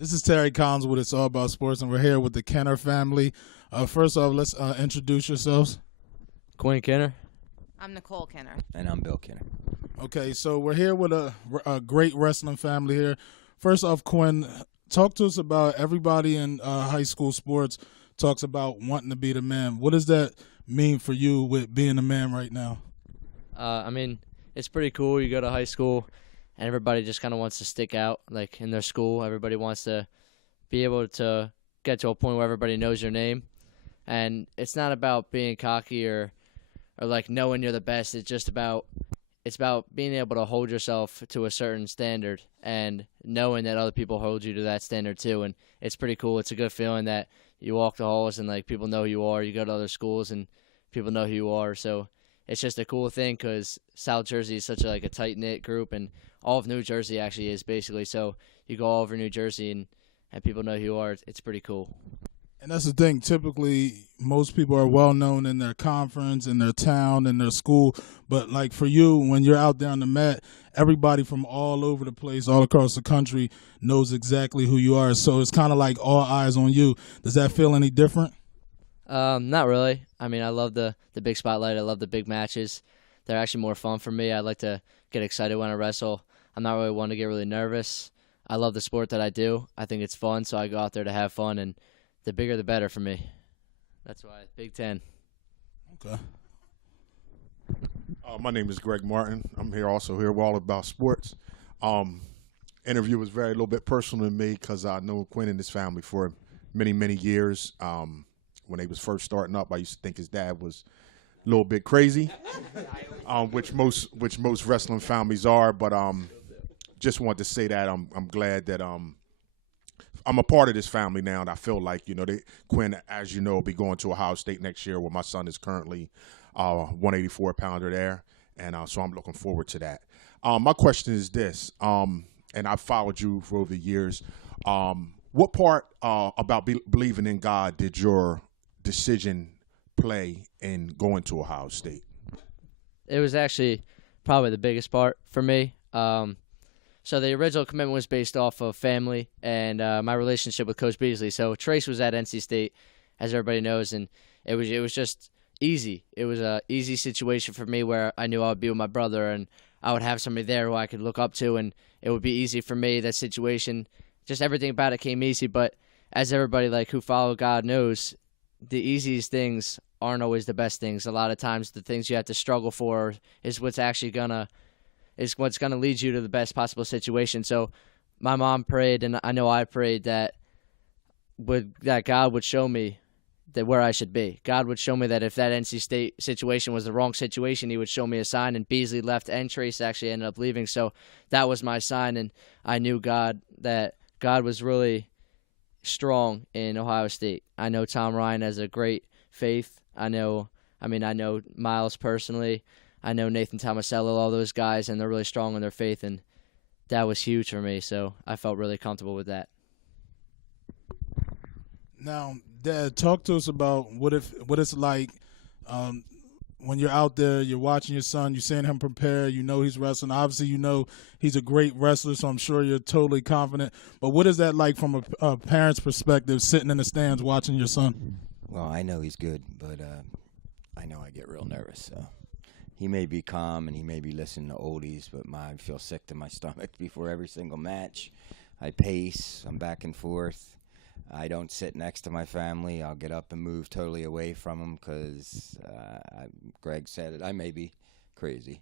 This is Terry Collins with It's All About Sports, and we're here with the Kenner family. First off, let's introduce yourselves. Quinn Kenner. I'm Nicole Kenner. And I'm Bill Kenner. Okay, so we're here with a great wrestling family here. First off, Quinn, talk to us about everybody in high school sports talks about wanting to be the man. What does that mean for you with being a man right now? It's pretty cool. You go to high school, and everybody just kind of wants to stick out, like in their school. Everybody wants to be able to get to a point where everybody knows your name. And it's not about being cocky or like knowing you're the best. It's about being able to hold yourself to a certain standard and knowing that other people hold you to that standard too. And it's pretty cool. It's a good feeling that you walk the halls and like people know who you are. You go to other schools and people know who you are. So it's just a cool thing because South Jersey is such a tight knit group, and all of New Jersey actually is basically. So you go all over New Jersey and people know who you are. It's pretty cool. And that's the thing. Typically, most people are well known in their conference, in their town, in their school. But like for you, when you're out there on the mat, everybody from all over the place, all across the country, knows exactly who you are. So it's kind of like all eyes on you. Does that feel any different? Not really. I mean, I love the big spotlight. I love the big matches. They're actually more fun for me. I like to get excited when I wrestle. I'm not really one to get really nervous. I love the sport that I do. I think it's fun, so I go out there to have fun, and the bigger the better for me. That's why Big Ten. Okay. My name is Greg Martin. I'm here with All About Sports. Interview was a little bit personal to me because I know Quinn and his family for many, many years. When they was first starting up, I used to think his dad was a little bit crazy, which most wrestling families are. But just wanted to say that I'm glad that I'm a part of this family now, and I feel like Quinn, as you know, will be going to Ohio State next year, where my son is currently 184-pounder there, and so I'm looking forward to that. My question is this, and I've followed you for over the years. What part about believing in God did your decision play in going to Ohio State? It was actually probably the biggest part for me. So the original commitment was based off of family and my relationship with Coach Beasley. So Trace was at NC State, as everybody knows, and it was just easy. It was a easy situation for me where I knew I would be with my brother and I would have somebody there who I could look up to, and it would be easy for me. That situation, just everything about it came easy. But as everybody who follow God knows, the easiest things aren't always the best things. A lot of times the things you have to struggle for is what's gonna lead you to the best possible situation. So my mom prayed, and I know I prayed that God would show me that where I should be. God would show me that if that NC State situation was the wrong situation, he would show me a sign, and Beasley left and Trace actually ended up leaving. So that was my sign, and I knew that God was really strong in Ohio State. I know Tom Ryan has a great faith. I know Miles personally. I know Nathan Tomasello, all those guys, and they're really strong in their faith, and that was huge for me. So I felt really comfortable with that. Now, Dad, talk to us about what it's like when you're out there, you're watching your son, you're seeing him prepare, you know he's wrestling. Obviously, you know he's a great wrestler, so I'm sure you're totally confident. But what is that like from a parent's perspective, sitting in the stands watching your son? Well, I know he's good, but I know I get real nervous. So he may be calm and he may be listening to oldies, but I feel sick to my stomach before every single match. I pace. I'm back and forth. I don't sit next to my family. I'll get up and move totally away from them because Greg said it. I may be crazy,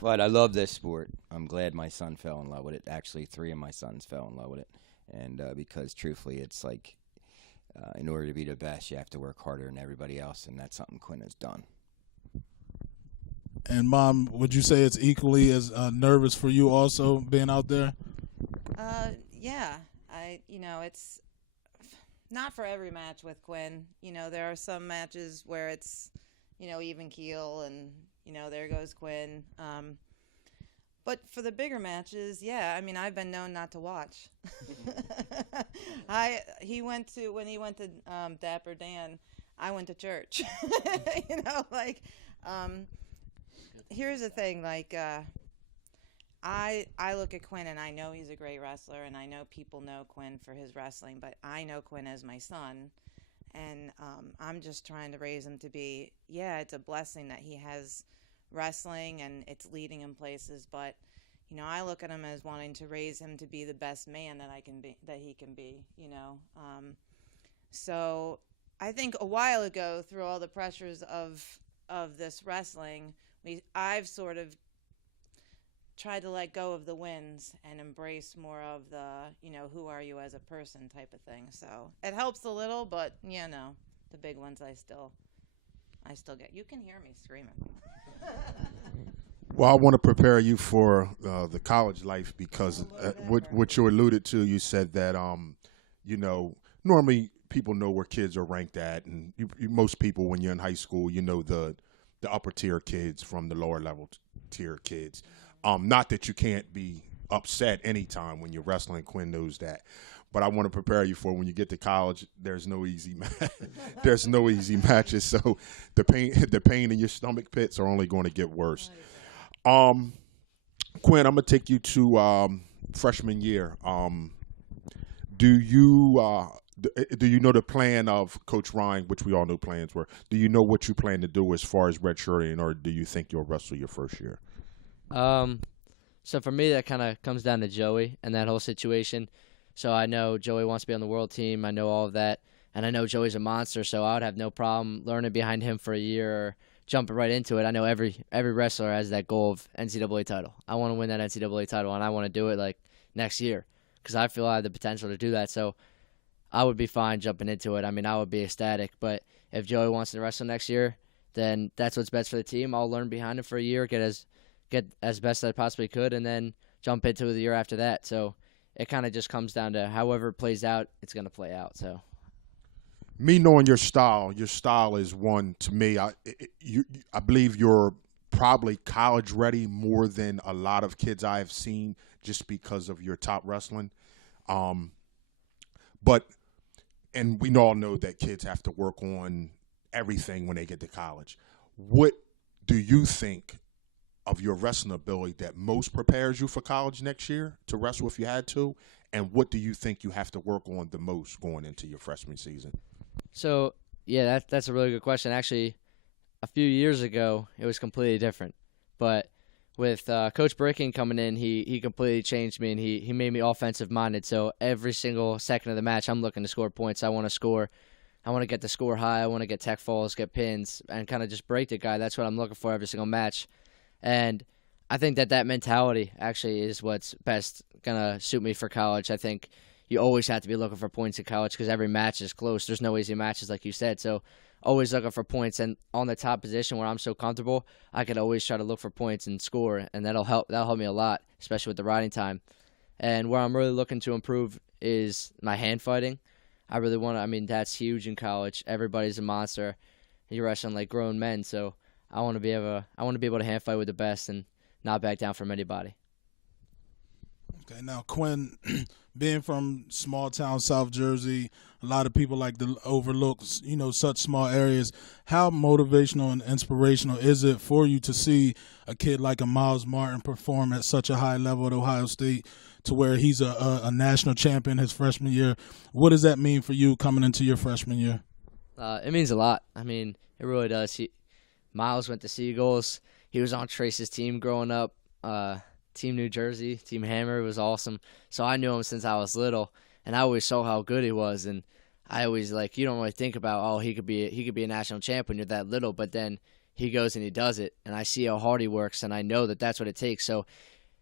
but I love this sport. I'm glad my son fell in love with it. Actually, 3 of my sons fell in love with it, and because truthfully, it's like in order to be the best, you have to work harder than everybody else, and that's something Quinn has done. And Mom, would you say it's equally as nervous for you also being out there? Yeah. It's not for every match with Quinn. There are some matches where it's, even keel and, there goes Quinn. But for the bigger matches, yeah, I've been known not to watch. When he went to Dapper Dan, I went to church. Here's the thing, I look at Quinn and I know he's a great wrestler, and I know people know Quinn for his wrestling, but I know Quinn as my son, and I'm just trying to raise him to be. Yeah, it's a blessing that he has wrestling and it's leading him places, but I look at him as wanting to raise him to be the best man that I can be, that he can be. So I think a while ago, through all the pressures of this wrestling, I've sort of tried to let go of the wins and embrace more of the who are you as a person type of thing. So it helps a little, but the big ones I still get. You can hear me screaming. Well, I want to prepare you for the college life because what you alluded to, you said that you know, normally people know where kids are ranked at, and most people when you're in high school, you know the upper tier kids from the lower level tier kids. Not that you can't be upset anytime when you're wrestling. Quinn knows that. But I want to prepare you for when you get to college. There's no easy there's no easy matches. So the pain in your stomach pits are only going to get worse. Um, Quinn, I'm gonna take you to freshman year. Do you do you know the plan of Coach Ryan, which we all know plans were? Do you know what you plan to do as far as redshirting, or do you think you'll wrestle your first year? Um, so for me, that kind of comes down to Joey and that whole situation. So I know Joey wants to be on the world team. I know all of that, and I know Joey's a monster. So I would have no problem learning behind him for a year or jumping right into it. I know every wrestler has that goal of NCAA title. I want to win that NCAA title, and I want to do it like next year because I feel I have the potential to do that. So I would be fine jumping into it. I mean, I would be ecstatic. But if Joey wants to wrestle next year, then that's what's best for the team. I'll learn behind him for a year, get as best as I possibly could, and then jump into the year after that. So it kind of just comes down to however it plays out, it's going to play out. So Me knowing your style is one to me. I believe you're probably college ready more than a lot of kids I have seen just because of your top wrestling. Um, but and we all know that kids have to work on everything when they get to college. What do you think of your wrestling ability that most prepares you for college next year to wrestle if you had to? And what do you think you have to work on the most going into your freshman season? So yeah, that's a really good question. Actually, a few years ago, it was completely different. But with Coach Bricking coming in, he completely changed me, and he made me offensive minded. So every single second of the match, I'm looking to score points. I want to score. I want to get the score high. I want to get tech falls, get pins, and kind of just break the guy. That's what I'm looking for every single match. And I think that mentality actually is what's best going to suit me for college. I think you always have to be looking for points in college because every match is close. There's no easy matches, like you said. So always looking for points. And on the top position where I'm so comfortable, I can always try to look for points and score, and that'll help me a lot, especially with the riding time. And where I'm really looking to improve is my hand fighting. I really want to. I mean, that's huge in college. Everybody's a monster. You're wrestling like grown men, so I want to be able to hand fight with the best and not back down from anybody. Okay, now Quinn, being from small town South Jersey, a lot of people like to overlook, such small areas. How motivational and inspirational is it for you to see a kid like a Miles Martin perform at such a high level at Ohio State, to where he's a national champion his freshman year? What does that mean for you coming into your freshman year? It means a lot. I mean, it really does. Miles went to Seagulls. He was on Trace's team growing up. Team New Jersey, Team Hammer was awesome. So I knew him since I was little, and I always saw how good he was. And I always you don't really think about, he could be a national champ when you're that little, but then he goes and he does it, and I see how hard he works, and I know that that's what it takes. So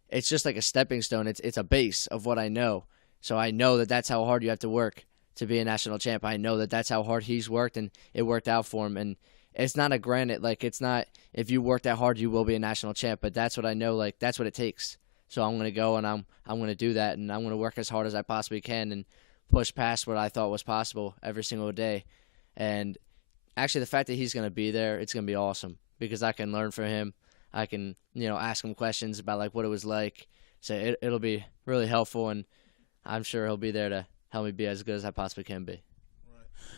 it's just like a stepping stone. It's a base of what I know. So I know that that's how hard you have to work to be a national champ. I know that that's how hard he's worked, and it worked out for him. And it's not a granted, it's not if you work that hard you will be a national champ, but that's what I know, that's what it takes. So I'm going to go and I'm going to do that, and I'm going to work as hard as I possibly can and push past what I thought was possible every single day. And actually the fact that he's going to be there, it's going to be awesome because I can learn from him. I can, ask him questions about what it was like. So it'll be really helpful, and I'm sure he'll be there to help me be as good as I possibly can be.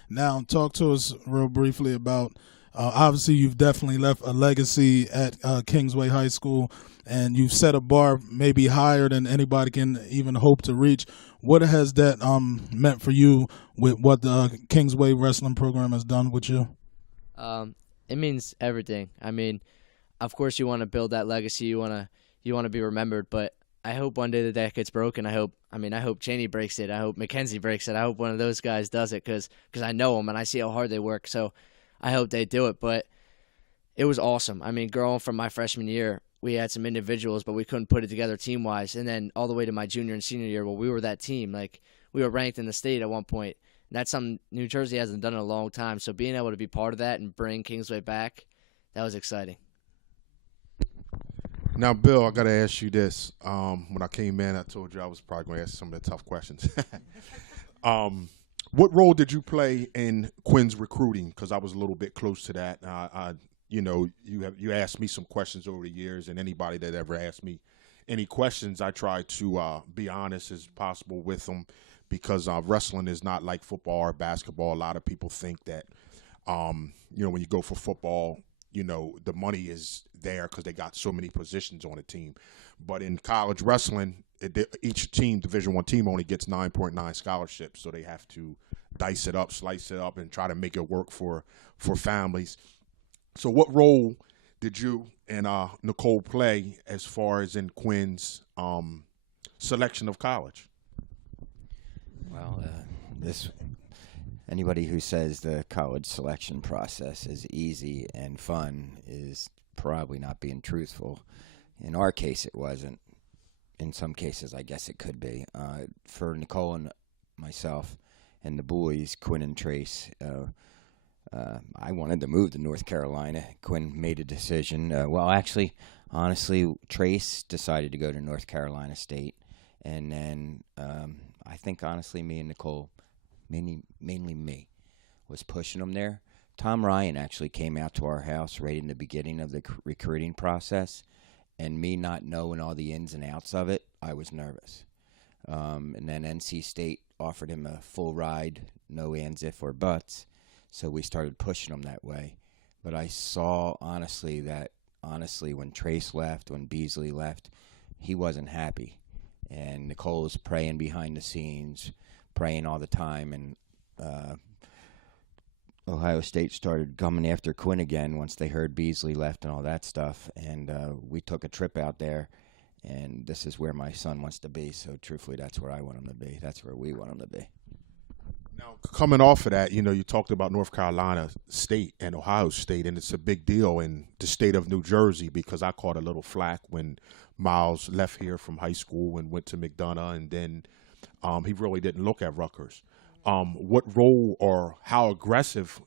Now, talk to us real briefly about Obviously, you've definitely left a legacy at Kingsway High School, and you've set a bar maybe higher than anybody can even hope to reach. What has that meant for you with what the Kingsway Wrestling program has done with you? Um, it means everything. I mean, of course, you want to build that legacy. You want to be remembered. But I hope one day that gets broken. I hope Cheney breaks it. I hope McKenzie breaks it. I hope one of those guys does it because I know them and I see how hard they work. So I hope they do it. But it was awesome. I mean, growing from my freshman year, we had some individuals, but we couldn't put it together team wise. And then all the way to my junior and senior year, well, we were that team. Like we were ranked in the state at one point. And that's something New Jersey hasn't done in a long time. So being able to be part of that and bring Kingsway back, that was exciting. Now, Bill, I got to ask you this. When I came in, I told you I was probably going to ask some of the tough questions. What role did you play in Quinn's recruiting? Because I was a little bit close to that. You asked me some questions over the years, and anybody that ever asked me any questions, I try to be honest as possible with them, because wrestling is not like football or basketball. A lot of people think that, when you go for football, the money is there because they got so many positions on a team. But in college wrestling, each team, Division I team, only gets 9.9 scholarships, so they have to dice it up, slice it up, and try to make it work for families. So what role did you and Nicole play as far as in Quinn's selection of college? Well, this anybody who says the college selection process is easy and fun is probably not being truthful. In our case, it wasn't. In some cases, I guess it could be. For Nicole and myself and the boys, Quinn and Trace, I wanted to move to North Carolina. Quinn made a decision. Honestly, Trace decided to go to North Carolina State. And then I think, honestly, me and Nicole, mainly me, was pushing them there. Tom Ryan actually came out to our house right in the beginning of the recruiting process. And me not knowing all the ins and outs of it, I was nervous. And then NC State offered him a full ride, no ands, if, or buts. So we started pushing him that way. But I saw, honestly, when Trace left, when Beasley left, he wasn't happy. And Nicole was praying behind the scenes, praying all the time. And Ohio State started coming after Quinn again once they heard Beasley left and all that stuff. And we took a trip out there, and this is where my son wants to be. So truthfully, that's where I want him to be. That's where we want him to be. Now, coming off of that, you talked about North Carolina State and Ohio State, and it's a big deal in the state of New Jersey because I caught a little flack when Miles left here from high school and went to McDonough, and then he really didn't look at Rutgers. What role or how aggressive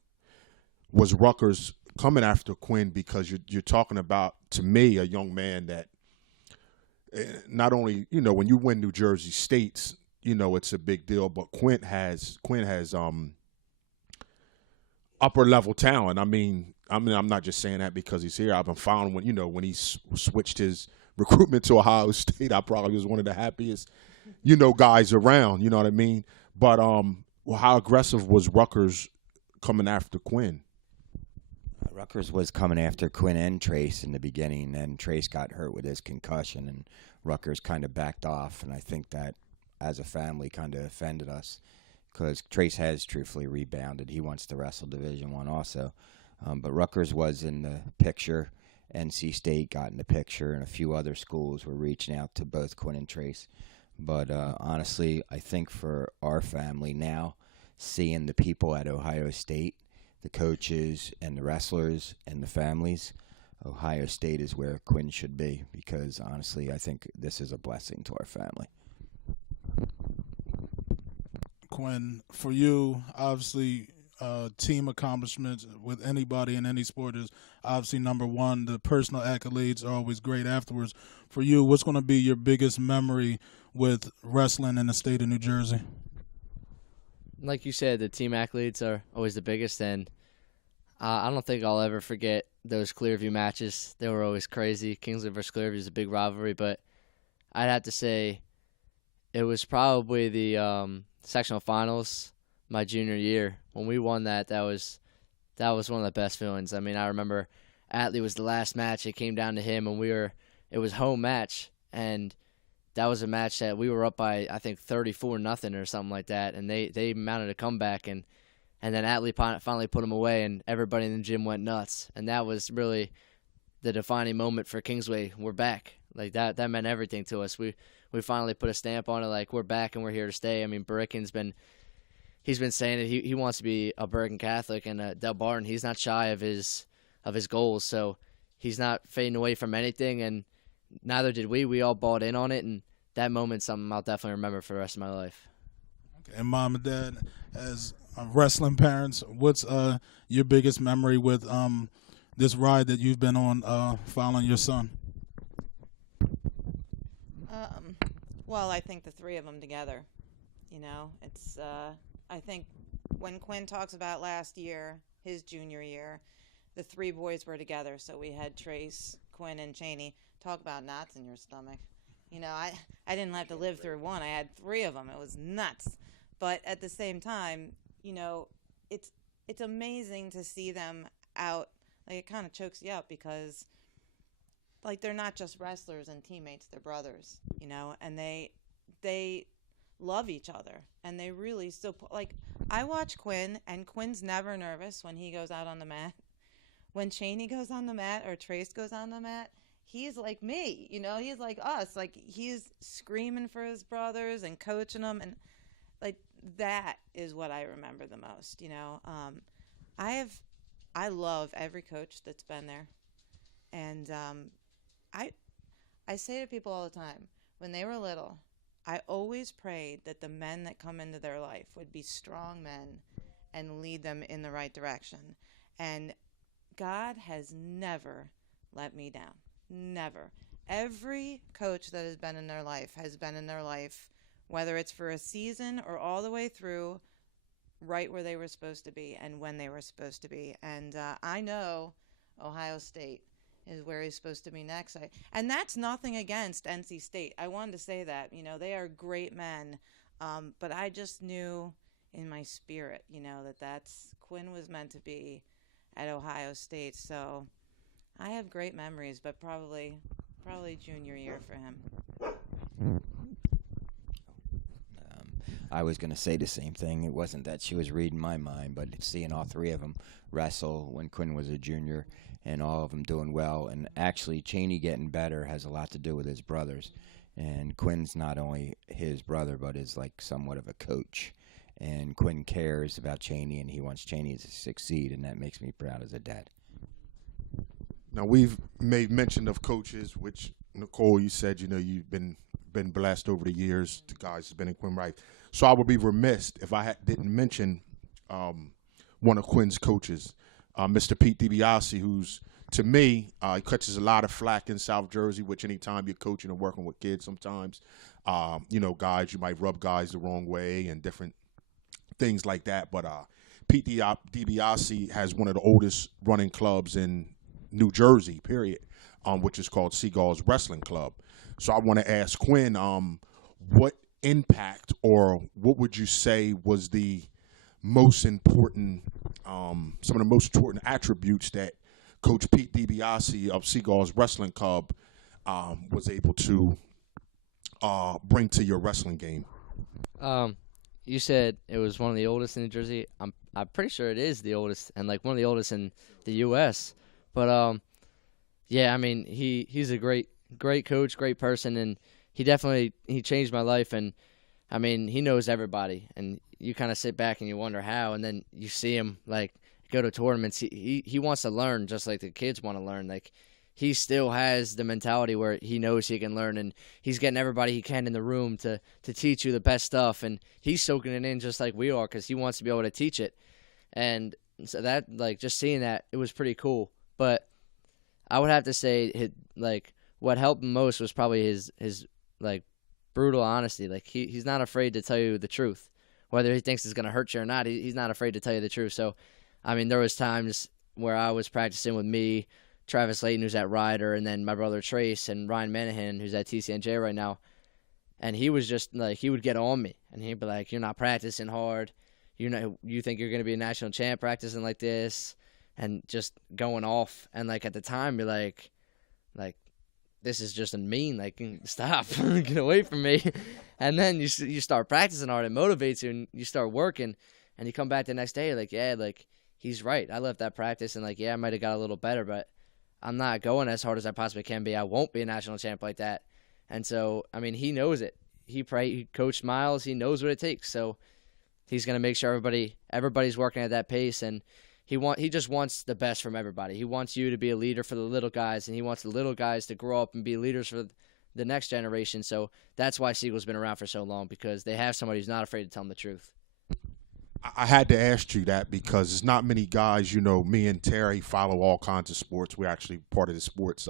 was Rutgers coming after Quinn? Because you're talking about, to me, a young man that not only, when you win New Jersey States, it's a big deal, but Quinn has upper level talent. I mean, I'm not just saying that because he's here. I've been following when he switched his recruitment to Ohio State, I probably was one of the happiest, guys around. You know what I mean? But how aggressive was Rutgers coming after Quinn? Rutgers was coming after Quinn and Trace in the beginning, and Trace got hurt with his concussion, and Rutgers kind of backed off. And I think that, as a family, kind of offended us because Trace has truthfully rebounded. He wants to wrestle Division I also. But Rutgers was in the picture. NC State got in the picture, and a few other schools were reaching out to both Quinn and Trace. But honestly, I think for our family now, seeing the people at Ohio State, the coaches and the wrestlers and the families, Ohio State is where Quinn should be because, honestly, I think this is a blessing to our family. Quinn, for you, obviously, team accomplishments with anybody in any sport is obviously number one. The personal accolades are always great afterwards. For you, what's going to be your biggest memory with wrestling in the state of New Jersey? Like you said, the team accolades are always the biggest, and I don't think I'll ever forget those Clearview matches. They were always crazy. Kingsley versus Clearview is a big rivalry, but I'd have to say it was probably the sectional finals my junior year. When we won that was that was one of the best feelings. I mean, I remember Atlee was the last match. It came down to him, and it was home match, and that was a match that we were up by, I think, 34-0 or something like that, and they mounted a comeback, and then Atlee finally put him away, and everybody in the gym went nuts, and that was really the defining moment for Kingsway. We're back. Like, that meant everything to us. We finally put a stamp on it, like, we're back and we're here to stay. I mean, Barickin's been saying it. He wants to be a Bergen Catholic, and Del Barton, he's not shy of his goals, so he's not fading away from anything, and neither did we. We all bought in on it, and that moment's something I'll definitely remember for the rest of my life. Okay. And Mom and Dad, as wrestling parents, what's your biggest memory with this ride that you've been on following your son? Well, I think the three of them together. It's I think when Quinn talks about last year, his junior year, the three boys were together. So we had Trace, Quinn, and Cheney. Talk about knots in your stomach. I didn't have to live through one. I had three of them. It was nuts. But at the same time, it's amazing to see them out. Like, it kind of chokes you up because, like, they're not just wrestlers and teammates, they're brothers, and they love each other, and they really still, like, I watch Quinn, and Quinn's never nervous when he goes out on the mat. When Cheney goes on the mat or Trace goes on the mat, he's like me, he's like us, like, he's screaming for his brothers and coaching them, and, like, that is what I remember the most. I love every coach that's been there, and I say to people all the time, when they were little, I always prayed that the men that come into their life would be strong men and lead them in the right direction. And God has never let me down. Never. Every coach that has been in their life has been in their life, whether it's for a season or all the way through, right where they were supposed to be and when they were supposed to be. And I know Ohio State is where he's supposed to be next. And that's nothing against NC State. I wanted to say that. They are great men. But I just knew in my spirit, that's Quinn was meant to be at Ohio State. So I have great memories, but probably junior year for him. I was going to say the same thing. It wasn't that she was reading my mind, but seeing all three of them wrestle when Quinn was a junior and all of them doing well. And actually, Cheney getting better has a lot to do with his brothers. And Quinn's not only his brother, but is like somewhat of a coach. And Quinn cares about Cheney, and he wants Cheney to succeed, and that makes me proud as a dad. Now, we've made mention of coaches, which, Nicole, you said, you've been blessed over the years. The guys have been in Quinn Wright. So I would be remiss if I didn't mention one of Quinn's coaches, Mr. Pete DiBiase, who's, to me, he catches a lot of flack in South Jersey, which anytime you're coaching and working with kids sometimes, guys, you might rub guys the wrong way and different things like that. But Pete DiBiase has one of the oldest running clubs in New Jersey, period, which is called Seagulls Wrestling Club. So I want to ask Quinn, what impact or what would you say was the most important, some of the most important attributes that Coach Pete DiBiase of Seagulls Wrestling Club was able to bring to your wrestling game? You said it was one of the oldest in New Jersey. I'm pretty sure it is the oldest, and like one of the oldest in the U.S. But yeah, I mean he's a great coach, great person, and he changed my life. And I mean he knows everybody, and you kind of sit back and you wonder how, and then you see him like go to tournaments. He wants to learn just like the kids want to learn. Like he still has the mentality where he knows he can learn, and he's getting everybody he can in the room to teach you the best stuff, and he's soaking it in just like we are because he wants to be able to teach it. And so that, like, just seeing that, it was pretty cool. But I would have to say, what helped him most was probably his like brutal honesty. Like he's not afraid to tell you the truth, whether he thinks it's gonna hurt you or not. He's not afraid to tell you the truth. So, I mean, there was times where I was practicing with me, Travis Layton, who's at Ryder, and then my brother Trace and Ryan Manahan, who's at TCNJ right now. And he was just like, he would get on me, and he'd be like, "You're not practicing hard. You think you're gonna be a national champ practicing like this? and just going off. And like at the time, you're like this is just mean. Like stop, get away from me. And then you start practicing hard. It motivates you, and you start working. And you come back the next day, you're like, yeah, like he's right. I left that practice, and like yeah, I might have got a little better, but I'm not going as hard as I possibly can be. I won't be a national champ like that. And so, I mean, he knows it. He coached Miles. He knows what it takes. So he's going to make sure everybody's working at that pace, and he just wants the best from everybody. He wants you to be a leader for the little guys, and he wants the little guys to grow up and be leaders for the next generation. So that's why Siegel's been around for so long, because they have somebody who's not afraid to tell them the truth. I had to ask you that because there's not many guys, me and Terry follow all kinds of sports. We're actually part of the sports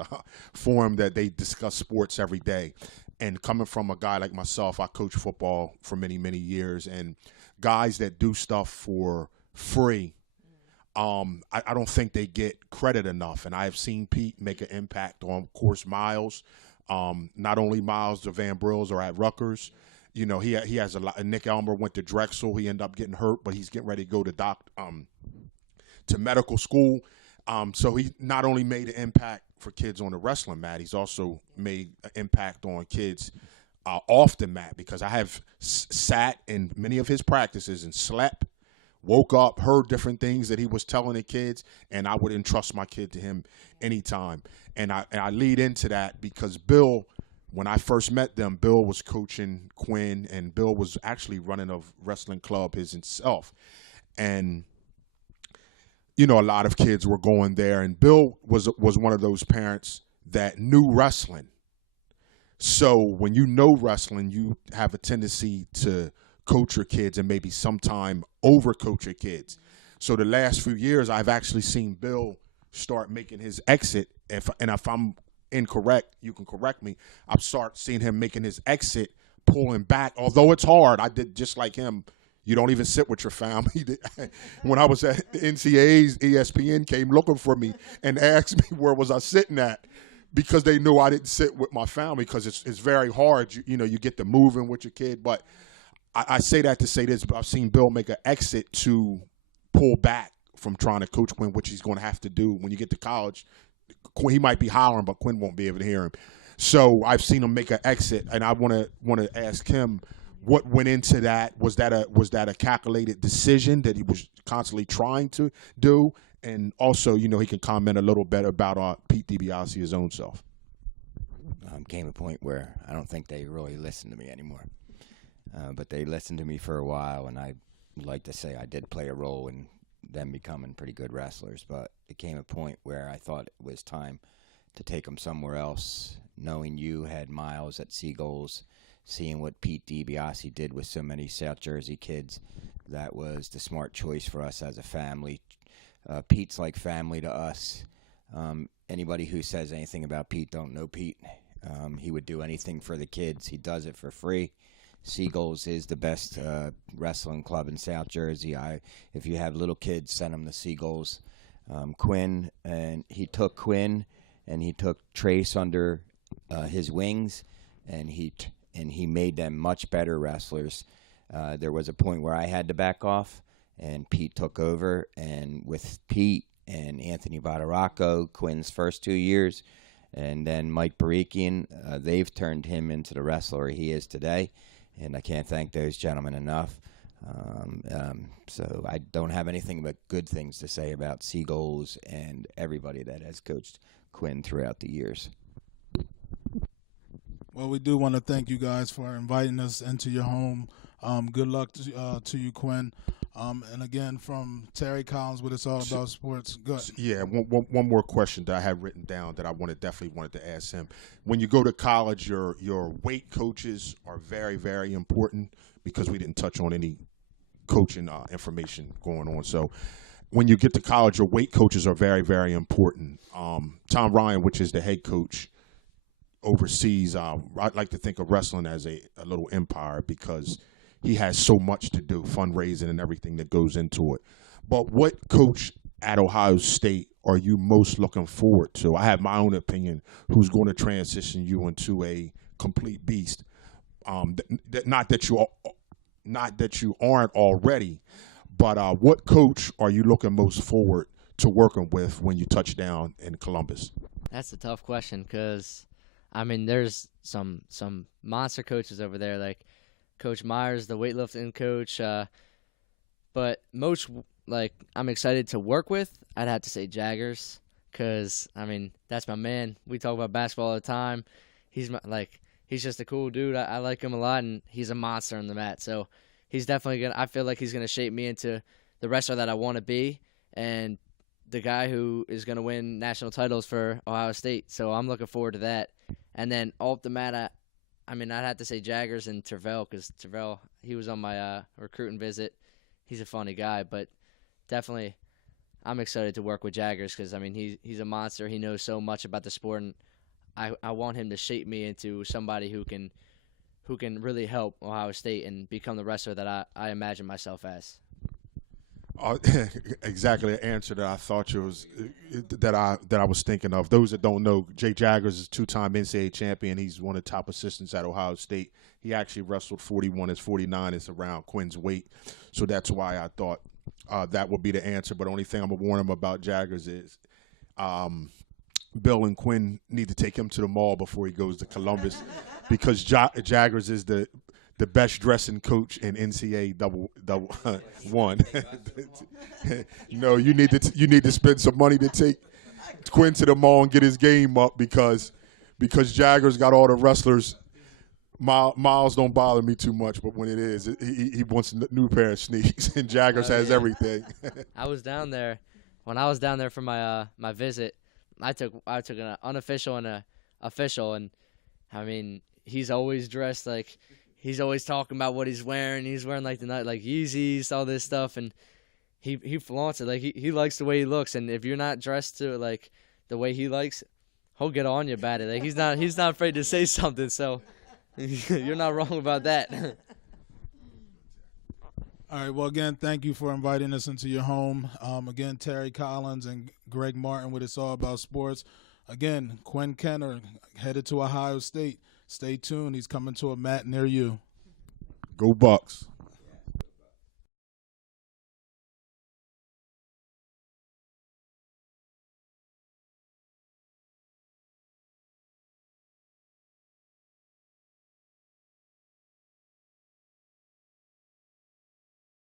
forum that they discuss sports every day. And coming from a guy like myself, I coach football for many, many years. And guys that do stuff for free, I don't think they get credit enough. And I've seen Pete make an impact on, of course, Miles. Not only Miles, the Van Brills are at Rutgers. He has a lot. Nick Elmer went to Drexel. He ended up getting hurt, but he's getting ready to go to medical school. So he not only made an impact for kids on the wrestling mat, he's also made an impact on kids off the mat, because I have sat in many of his practices and slept, woke up, heard different things that he was telling the kids, and I would entrust my kid to him anytime. And I lead into that because Bill, when I first met them, Bill was coaching Quinn, and Bill was actually running a wrestling club himself. And, a lot of kids were going there, and Bill was one of those parents that knew wrestling. So when you know wrestling, you have a tendency to coach your kids and maybe sometime overcoach your kids. So the last few years, I've actually seen Bill start making his exit. If I'm incorrect, you can correct me. I've started seeing him making his exit, pulling back. Although it's hard, I did just like him. You don't even sit with your family. When I was at the NCAAs, ESPN came looking for me and asked me where was I sitting at, because they knew I didn't sit with my family, because it's very hard. You get to moving with your kid. But I say that to say this, but I've seen Bill make an exit to pull back from trying to coach Quinn, which he's going to have to do when you get to college. He might be hollering, but Quinn won't be able to hear him. So I've seen him make an exit, and I want to ask him what went into that. Was that a calculated decision that he was constantly trying to do? And also, he can comment a little bit about Pete DiBiase, his own self. Came a point where I don't think they really listen to me anymore. But they listened to me for a while, and I like to say I did play a role in them becoming pretty good wrestlers. But it came a point where I thought it was time to take them somewhere else. Knowing you had Miles at Seagulls, seeing what Pete DiBiase did with so many South Jersey kids, that was the smart choice for us as a family. Pete's like family to us. Anybody who says anything about Pete don't know Pete. He would do anything for the kids. He does it for free. Seagulls is the best wrestling club in South Jersey. If you have little kids, send them to Seagulls. Quinn, and he took Quinn and he took Trace under his wings, and he made them much better wrestlers. There was a point where I had to back off, and Pete took over. And with Pete and Anthony Badaracco, Quinn's first 2 years, and then Mike Barikian, they've turned him into the wrestler he is today. And I can't thank those gentlemen enough. So I don't have anything but good things to say about Seagulls and everybody that has coached Quinn throughout the years. Well, we do want to thank you guys for inviting us into your home. Good luck to you, Quinn. And again, from Terry Collins with It's All About Sports. Good. Yeah, one more question that I had written down that I definitely wanted to ask him. When you go to college, your weight coaches are very, very important, because we didn't touch on any coaching information going on. So when you get to college, your weight coaches are very, very important. Tom Ryan, which is the head coach, overseas. I'd like to think of wrestling as a little empire, because he has so much to do, fundraising and everything that goes into it. But what coach at Ohio State are you most looking forward to? I have my own opinion, who's going to transition you into a complete beast. Not that you aren't already, but what coach are you looking most forward to working with when you touch down in Columbus? That's a tough question because, I mean, there's some monster coaches over there, like Coach Myers, the weightlifting coach. But most, like, I'm excited to work with, I'd have to say Jaggers because, I mean, that's my man. We talk about basketball all the time. He's just a cool dude. I like him a lot, and he's a monster on the mat. So he's definitely I feel like he's going to shape me into the wrestler that I want to be and the guy who is going to win national titles for Ohio State. So I'm looking forward to that. And then off the mat, I mean, I'd have to say Jaggers and Tervel because Tervel, he was on my recruiting visit. He's a funny guy, but definitely I'm excited to work with Jaggers because, I mean, he's a monster. He knows so much about the sport, and I want him to shape me into somebody who can really help Ohio State and become the wrestler that I imagine myself as. Exactly the answer that I thought you was that I was thinking of. Those that don't know, Jay Jaggers is two-time NCAA champion. He's one of the top assistants at Ohio State. He actually wrestled 41 as 49 is around Quinn's weight, so that's why I thought that would be the answer. But the only thing I'm gonna warn him about Jaggers is Bill and Quinn need to take him to the mall before he goes to Columbus because Jaggers is the best dressing coach in NCAA double one. No, you need to spend some money to take Quinn to the mall and get his game up because Jaggers got all the wrestlers. Miles don't bother me too much, but when it is, he wants a new pair of sneaks, and Jaggers has everything. I was down there. When I was down there for my my visit, I took an unofficial and a official, and I mean, he's always dressed like he's always talking about what he's wearing. He's wearing like Yeezys, all this stuff, and he flaunts it. Like he likes the way he looks, and if you're not dressed to like the way he likes, he'll get on you about it. Like he's not afraid to say something. So you're not wrong about that. All right. Well, again, thank you for inviting us into your home. Again, Terry Collins and Greg Martin with It's All About Sports. Again, Quinn Kenner headed to Ohio State. Stay tuned. He's coming to a mat near you. Go Bucks.